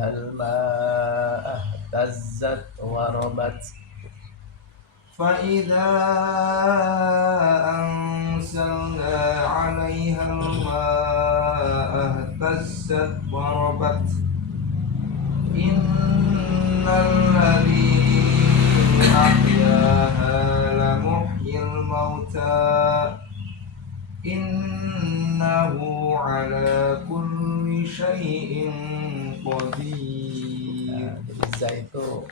عليها الماء اهتزت وربت فإذا أنزلنا عليها الماء اهتزت وربت إن الذي أحياها لمحيي الموتى إنه على كل شيء قدير. Za itu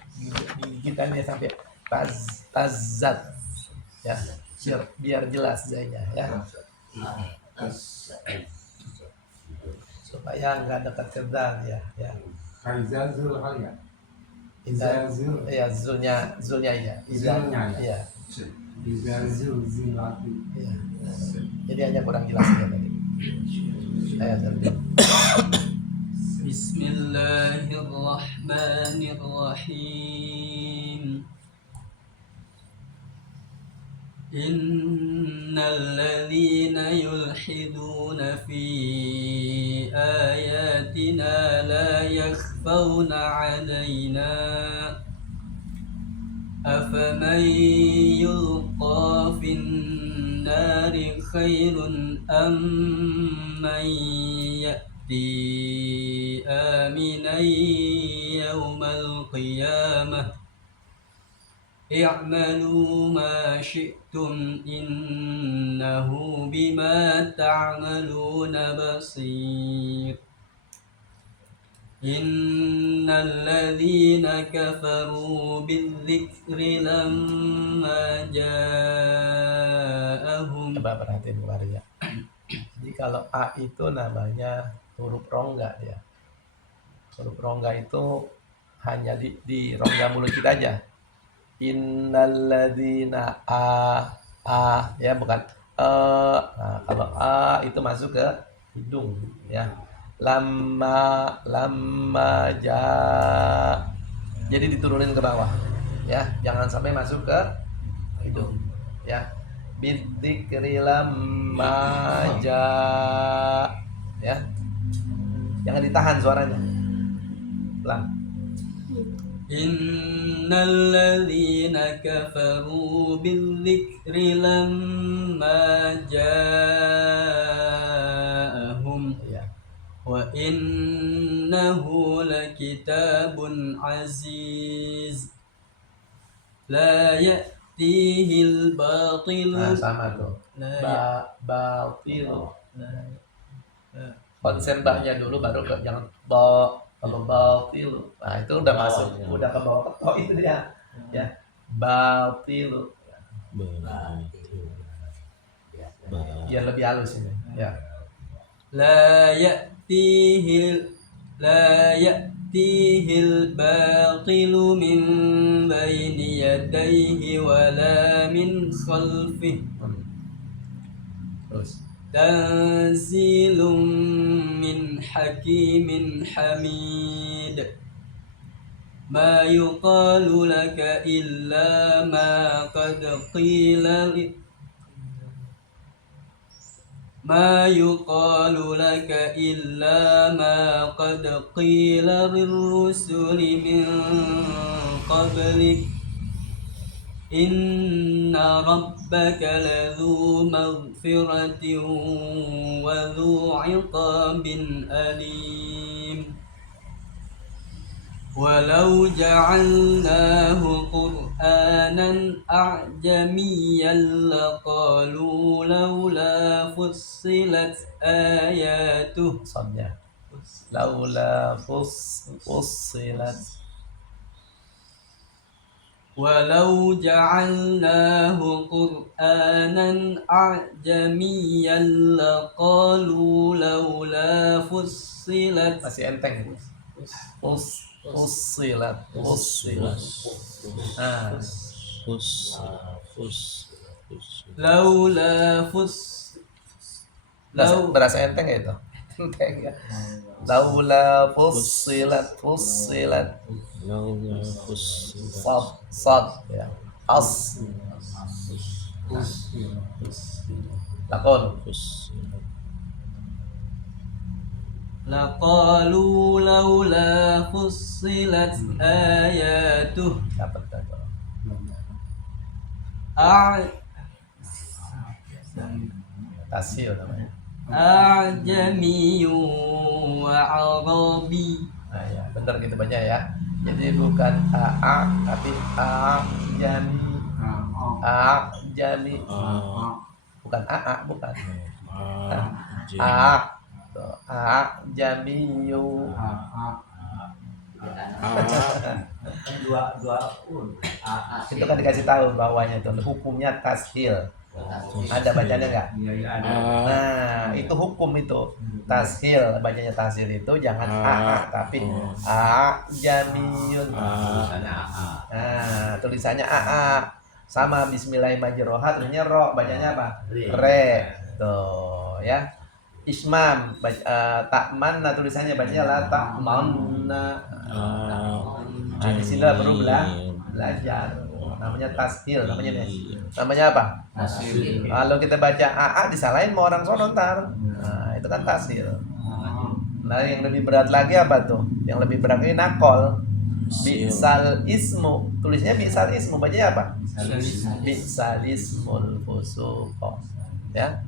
gigitannya sampai tazat ya, biar jelas zanya ya, supaya nggak dekat ke dal ya. Izazul hal ya. Ya zulnya ya. Zulnya ya. Ya. Izazul zilati. Ya. Jadi hanya kurang jelasnya tadi. Bismillahirrahmanirrahim. Innalladzina yulhiduna fi ayatina la yakhfawna 'alaina afaman yulqa fin nari khairun am man ya'ti aminan yawmal qiyamah i'malu ma syi'tum innahu bima ta'maluna basir. Innal ladzina kafaru bidzikri lamma ja'ahum. Coba perhatiin kemarin ya. Jadi kalau A itu namanya huruf rongga dia. Huruf rongga itu hanya di rongga mulut kita aja. Innalladzina ya, bukan nah, kalau A itu masuk ke hidung ya. Lamma ja, jadi diturunin ke bawah ya, jangan sampai masuk ke hidung ya. Bidzikri lamma ja ya, jangan ditahan suaranya, pelan. Innal ladzina kafaru bidzikri lamma ja'ahum wa innahu lakitabun aziz la ya'tihil batil. Nah, sama tuh. Batil. Konsen baknya dulu baru ke, jangan kalau batil. Nah, itu udah masuk, udah ke bawah ketok itu dia. Ya. Batil. Biar lebih halus ini. Ya. La ya'tihil batilu min baini yadayhi wala min khalfih. Terus. Tanzilum min hakimin hamid. Ma yuqalu laka illa ma qad qila ما يقال لك إلا ما قد قيل للرسل من قبلك إن ربك لذو مغفرة وذو عقاب أليم ولو جعلناه قرآنا أعجميا لقالوا لولا فصلت آياته. صدق. لولا فصلت. ولو جعلناه قرآنا أعجميا لقالوا لولا فصلت. Masih enteng. Fussilat. Laula berasa enteng ya itu? Enteng ya. Laula fussilat. Sad ya. As. Lakon. laqalu laula fussilat ayatuh Dapat tuh. Tasil namanya. a'jamiyyun wa arabi. Nah, ya, benar gitu baca ya. Jadi bukan tapi jami jami, bukan bukan. Tuh, jamiyu. Itu kan dikasih tahu bawahnya tuh hukumnya tashil. Ada bacanya nggak? Nah, itu hukum itu. Tashil, bacanya tashil itu jangan tapi jamiyun. Nah, tulisannya sama bismillahirrahmanirrahim tulisannya ro, bacanya apa? Re. Tuh, ya. Ismam, takman, nah tulisannya bacanya la takmanna. Nah, di sini baru belajar. Namanya tashil, namanya nih. Namanya apa? Kalau kita baca disalahin mau orang sono ntar. Nah, itu kan tashil. Nah, yang lebih berat lagi apa tuh? Yang lebih berat ini nakol. Bi'sal ismu, tulisnya bi'sal ismu, bacanya apa? Bi'sal ismul fusuq. Ya.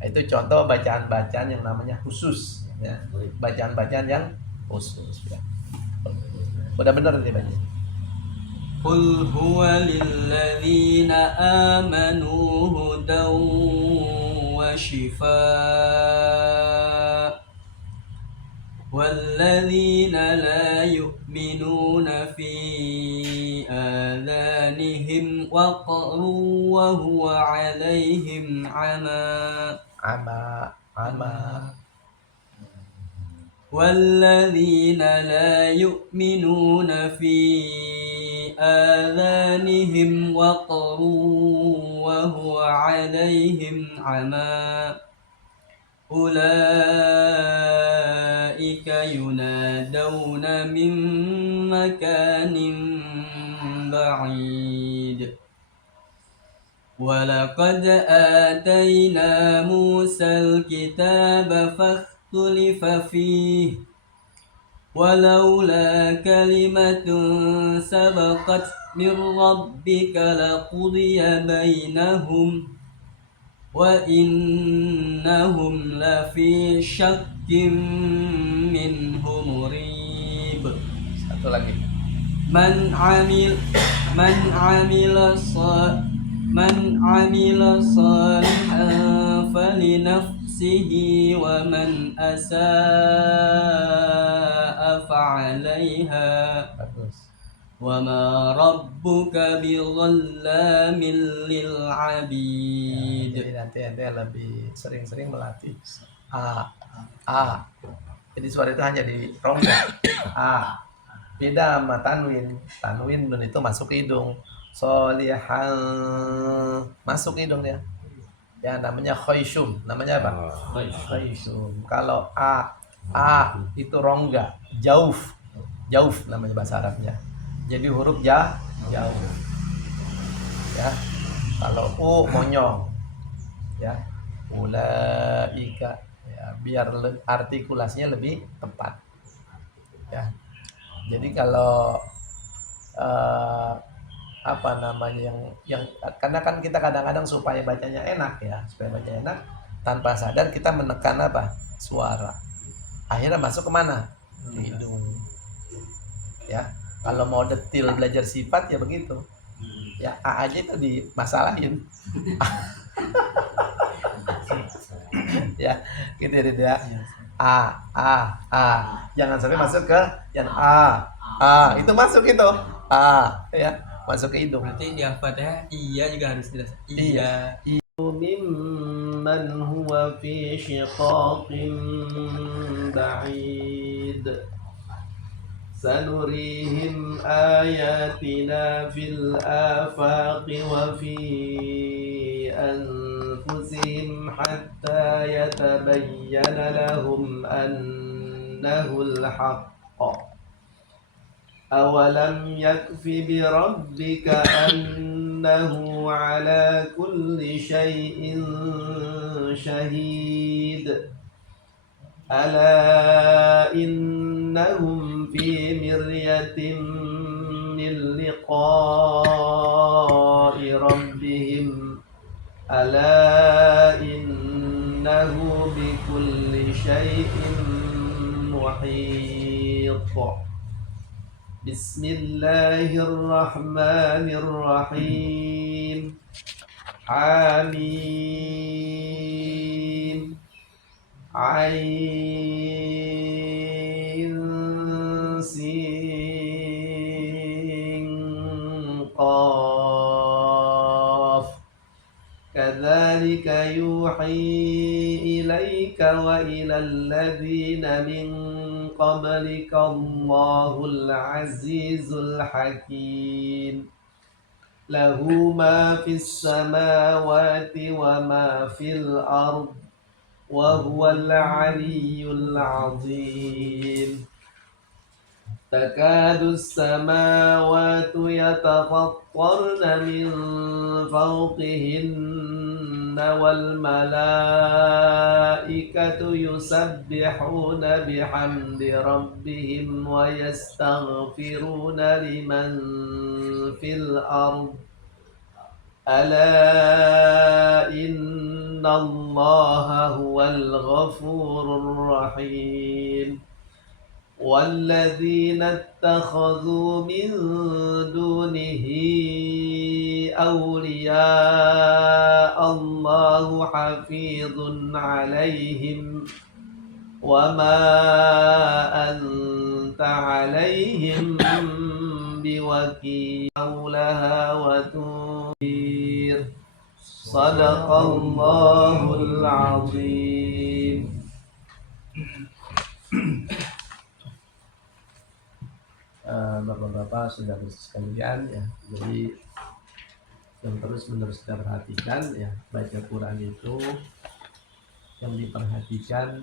Itu contoh bacaan-bacaan yang namanya khusus, ya. Bacaan-bacaan yang khusus, ya. Udah benar nih baca. Qul huwa lilladzina amanu hudan wa shifaa walladzina la yu'minuna fi adhanihim waqru wa huwa 'alaihim 'ama والذين لا يؤمنون في آذانهم وقر وهو عليهم عمى أولئك ينادون من مكان بعيد ولقد آتينا موسى الكتاب اختلف فيه ولولا كلمة سبقت من ربك لقضي بينهم وإنهم لفي شك منه مريب. Satu lagi. من عمل صالحا فلنفسه ومن أساء فعليها Bagus. وما ربك بظلام للعبيد. Jadi nanti lebih sering-sering melatih jadi suara itu hanya di rongga. Beda sama tanwin nun itu masuk ke hidung. Solihan masuk ke hidung dia. Ya namanya khayshum. Namanya apa? Khayshum. Kalau a itu rongga, jauf namanya bahasa Arabnya. Jadi huruf jauh. Ya. Kalau u monyong. Ya. Ulaika, ya, biar artikulasinya lebih tepat. Ya. Jadi kalau apa namanya yang karena kan kita kadang-kadang supaya bacanya enak ya, tanpa sadar kita menekan apa? Suara. Akhirnya masuk kemana? Ke hidung. Ya. Kalau mau detil belajar sifat ya begitu. Ya A aja itu dimasalahin. Ya, gitu ya. A. Jangan sampai masuk ke yang itu masuk itu. Ya, masuk ke hidung. Berarti di Al-Fatihah iya juga harus jelas. Iya. Mimman huwa fi shiqaqin ba'id. Sanurihim ayatina fil afaqi wa fi anfusihim hatta yatabayyana lahum annahul haqq. Awalam yakfi bi rabbika annahu ala kulli syai'in syahid. Ala innahum fi miryatin min liqa'i rabbihim. Ala innahu bikulli syai'in muhit. Bismillahirrahmanirrahim. Hamim. Ain Sin Qaf. Kadzalika yuhi ilaika wa ilal ladzina min qablika Allahul azizul hakim. Lahu ma fis samawati wa ma fil ard wa huwal aliyyul azim. Takadu as-samawati yatafattarna min fawqihinna wal malaikatu yusabbihuna bihamdi rabbihim wa yastaghfiruna liman fil ard. Ala innallaha huwal ghafurur rahim. والذين اتخذوا من دونه أولياء الله حفيظ عليهم وما أنت عليهم بوكيل. لها وتنذر. صدق الله العظيم. Bapak-bapak, saudara sekalian ya, jadi yang terus-menerus kita perhatikan ya, baca Quran itu yang diperhatikan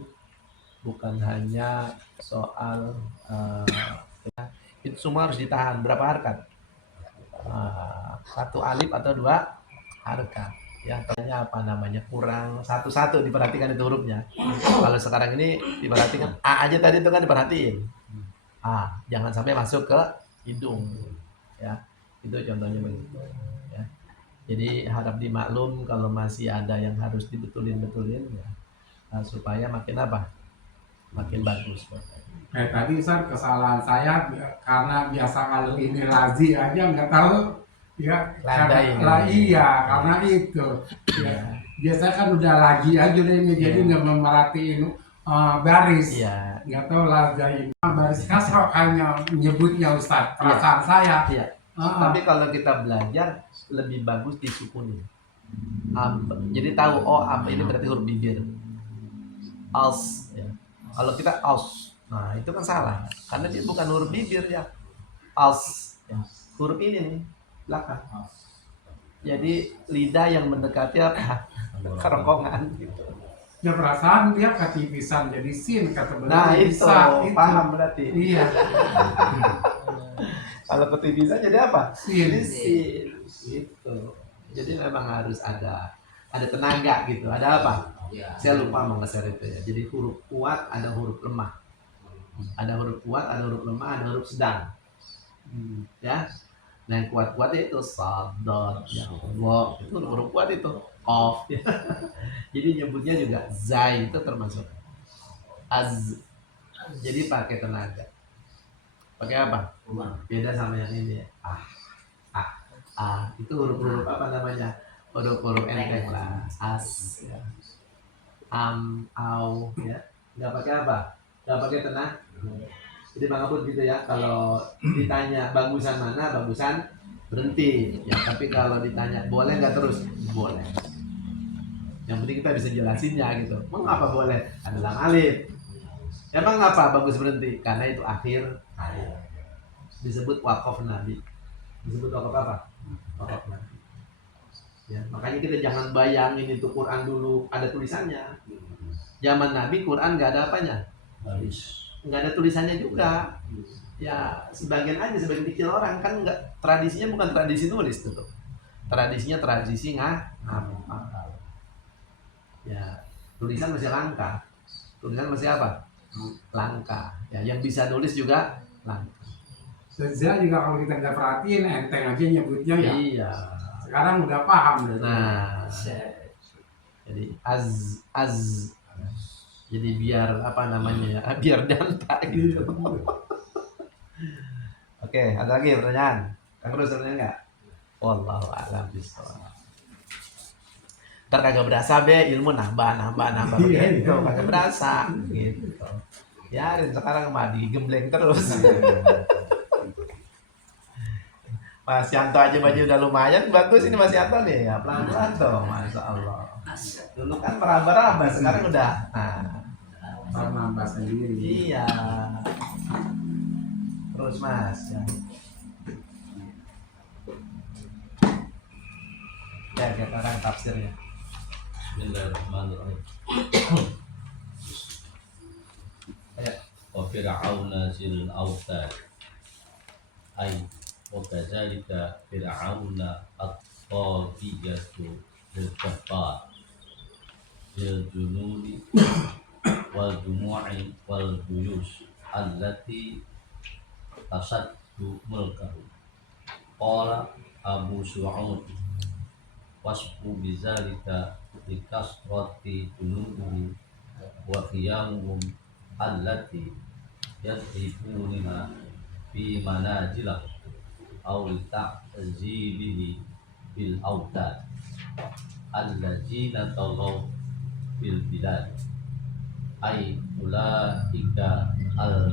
bukan hanya soal itu semua harus ditahan. Berapa harakat? Satu alif atau dua harakat. Ya, tanya apa namanya, kurang satu-satu diperhatikan itu hurufnya. Kalau sekarang ini diperhatikan A aja, tadi itu kan diperhatiin. Jangan sampai masuk ke hidung, ya, itu contohnya begitu, ya. Jadi harap dimaklum kalau masih ada yang harus dibetulin ya, supaya makin apa, makin bagus. Tadi Ustaz, kesalahan saya karena biasa kalau ini lazi aja nggak tahu ya, karena itu ya. Biasa kan udah lagi aja ini, jadi nggak memerhatiin baris. Iya. Nggak tahu lazi baris kasroh hanya menyebutnya Ustaz, perasaan saya. Iya. Tapi kalau kita belajar lebih bagus disukuni. Jadi tahu ini berarti huruf bibir. Als, ya. Kalau kita als, nah itu kan salah, karena dia bukan huruf bibir ya. Als, ya. Huruf ini nih belakang. Jadi lidah yang mendekati apa? Kerongkongan gitu. Ya perasaan dia ketipisan jadi sin kata benar. Nah itu bisa, paham berarti. Iya. Kalau ketipisan jadi apa? Sin. Gitu. Jadi memang harus ada tenaga gitu. Ada apa? Saya lupa mau nge-share itu ya. Jadi huruf kuat ada huruf lemah. Ada huruf kuat, ada huruf lemah, ada huruf sedang. Ya. Nah yang kuat-kuatnya itu sad, dot, ya, wa, itu huruf kuat itu. Qaf. Ya. Jadi nyebutnya juga zai itu termasuk az. Jadi pakai tenaga. Pakai apa? Beda sama yang ini ya. Itu huruf-huruf apa namanya? Huruf-huruf enteng lah. As ya. Au ya. Enggak pakai apa? Enggak pakai tenaga. Jadi Bang Abud gitu ya, kalau ditanya bagusan mana, bagusan berhenti ya. Tapi kalau ditanya boleh nggak terus? Boleh. Yang penting kita bisa jelasinnya gitu. Mengapa boleh? Adalah alif. Emang apa bagus berhenti? Karena itu akhir ayat. Disebut waqaf Nabi. Disebut waqaf apa? Waqaf Nabi. Ya, makanya kita jangan bayangin itu Quran dulu ada tulisannya. Zaman Nabi Quran nggak ada apanya? Nggak ada tulisannya juga. Ya sebagian kecil orang kan nggak, tradisinya bukan tradisi nulis tuh. Tradisinya tradisi ngapal. Ya, tulisan masih langka. tulisan masih apa? Langka. Ya, yang bisa nulis juga langka. Sejak juga kalau kita nggak perhatiin enteng aja nyebutnya ya. Iya. Sekarang udah paham. Nah, jadi az. Jadi biar apa namanya? Biar danta gitu. Oke, ada lagi pertanyaan? Kang Rus ada nggak? Wallahu a'lam bishawab. Ntar kagak berasa be ilmu nambah Iya, gitu, iya. kagak berasa gitu. Biarin sekarang mah digembleng terus. Mas Yanto aja baju udah lumayan bagus ini Mas Yanto nih ya pelan-pelan tuh, Masya Allah. Dulu kan meraba-raba, sekarang udah. Nah, Nambah sendiri. iya. Terus Mas. Ya kita orang tafsirnya. Bismillahirrahmanirrahim. Ya. Wa fir'auna zil autad. Ay wa kadzalika fir'auna at-taghiyatu al-jabbar. Zil junudi wal jumu'i wal buyus allati tasaddu mulkahu. Qala Abu Su'ud wasfu bizalika likasrati junubihi wa khiyamuhum allati yadribunha fi manajilah aw ta'zibihi bil autad allazina tagaw bil bilad ay ulaika al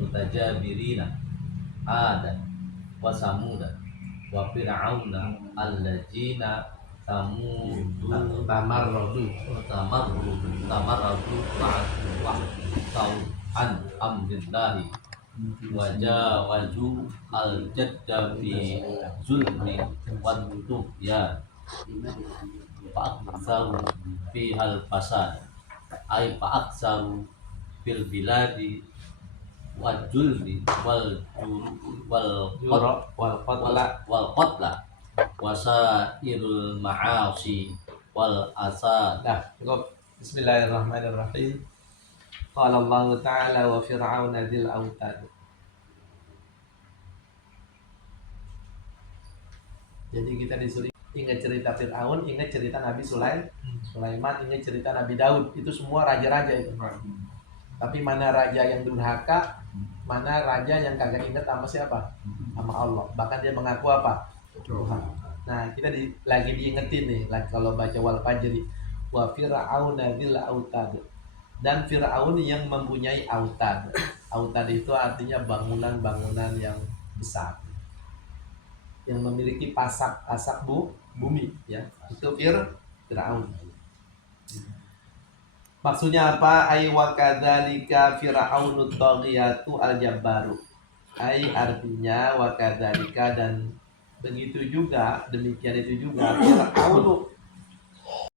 mutajabirina ada wa samuda wa fir'auna allazina tamarradu tau an amrillahi wa jawaju al jadda fi zulmi wa tughyan fa'aksaru fi hal fasad ay fa'aksaru fil biladi wal juldi wal qatla wasairul ma'asi wal asa. Nah, cukup. Bismillahirrahmanirrahim. Qala Allah Ta'ala wa fir'auna dzil autad. Jadi kita disuruh ingat cerita Fir'aun, ingat cerita Nabi Sulaiman, ingat cerita Nabi Daud. Itu semua raja-raja itu. Tapi mana raja yang durhaka, mana raja yang kagak ingat sama siapa? Sama Allah. Bahkan dia mengaku apa? Tuhan. Nah, kita lagi diingetin nih, kalau baca wal fajri wa fir'auna dzil autad. Dan Fir'aun yang mempunyai autad. Autad itu artinya bangunan-bangunan yang besar, yang memiliki pasak bumi, ya. Itu Fir'aun. Maksudnya apa? Ai wa kadzalika fir'aunut taghiyatu al-jabbaru. Ai artinya wa kadzalika dan begitu juga, demikian itu juga Fir'aunu